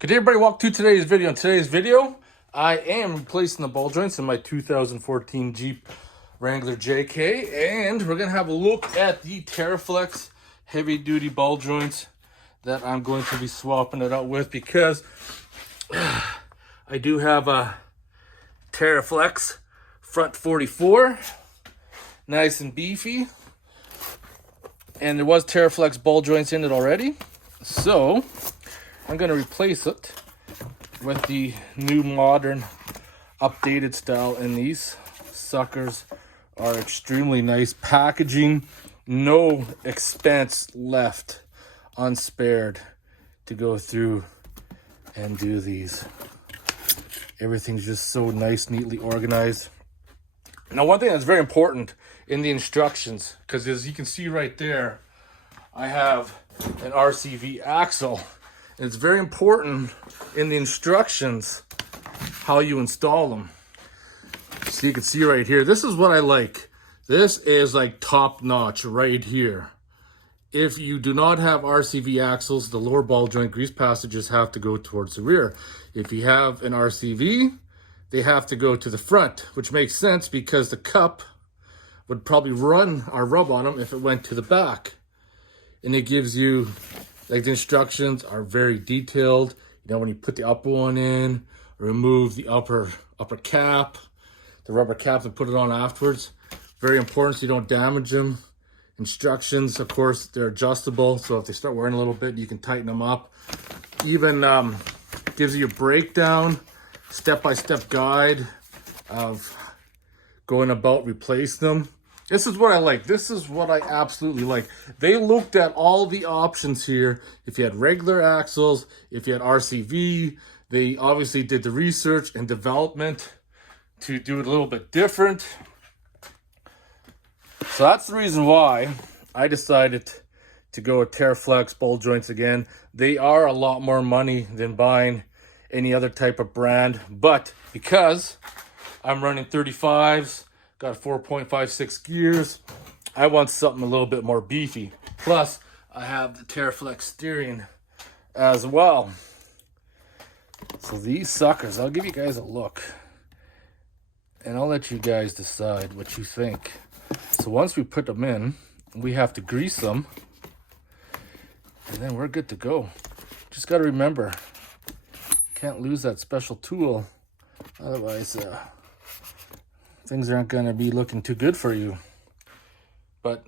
Good day, everybody. Welcome to today's video. In today's video, I am replacing the ball joints in my 2014 Jeep Wrangler JK, and we're going to have a look at the TeraFlex heavy-duty ball joints that I'm going to be swapping it out with, because I do have a TeraFlex front 44, nice and beefy, and there was TeraFlex ball joints in it already, so I'm going to replace it with the new modern updated style, and these suckers are extremely nice packaging. No expense left unspared to go through and do these. Everything's just so nice, neatly organized. Now, one thing that's very important in the instructions, because as you can see right there, I have an RCV axle. And it's very important in the instructions how you install them. So you can see right here, this is what I like. This is like top notch right here. If you do not have RCV axles, the lower ball joint grease passages have to go towards the rear. If you have an RCV, they have to go to the front, which makes sense because the cup would probably run or rub on them if it went to the back. And it gives you, like, the instructions are very detailed. You know, when you put the upper one in, remove the upper cap, the rubber cap, and put it on afterwards. Very important so you don't damage them. Instructions, of course, they're adjustable, so if they start wearing a little bit, you can tighten them up. Even gives you a breakdown, step-by-step guide of going about replacing them. This is what I like. This is what I absolutely like. They looked at all the options here. If you had regular axles, if you had RCV, they obviously did the research and development to do it a little bit different. So that's the reason why I decided to go with TeraFlex ball joints again. They are a lot more money than buying any other type of brand, but because I'm running 35s, got 4.56 gears, I want something a little bit more beefy. Plus, I have the TeraFlex steering as well. So these suckers, I'll give you guys a look, and I'll let you guys decide what you think. So once we put them in, we have to grease them, and then we're good to go. Just got to remember, can't lose that special tool, otherwise things aren't going to be looking too good for you. But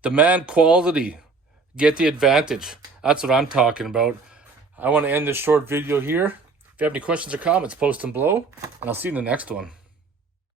demand quality, get the advantage. That's what I'm talking about. I want to end this short video here. If you have any questions or comments, post them below, and I'll see you in the next one.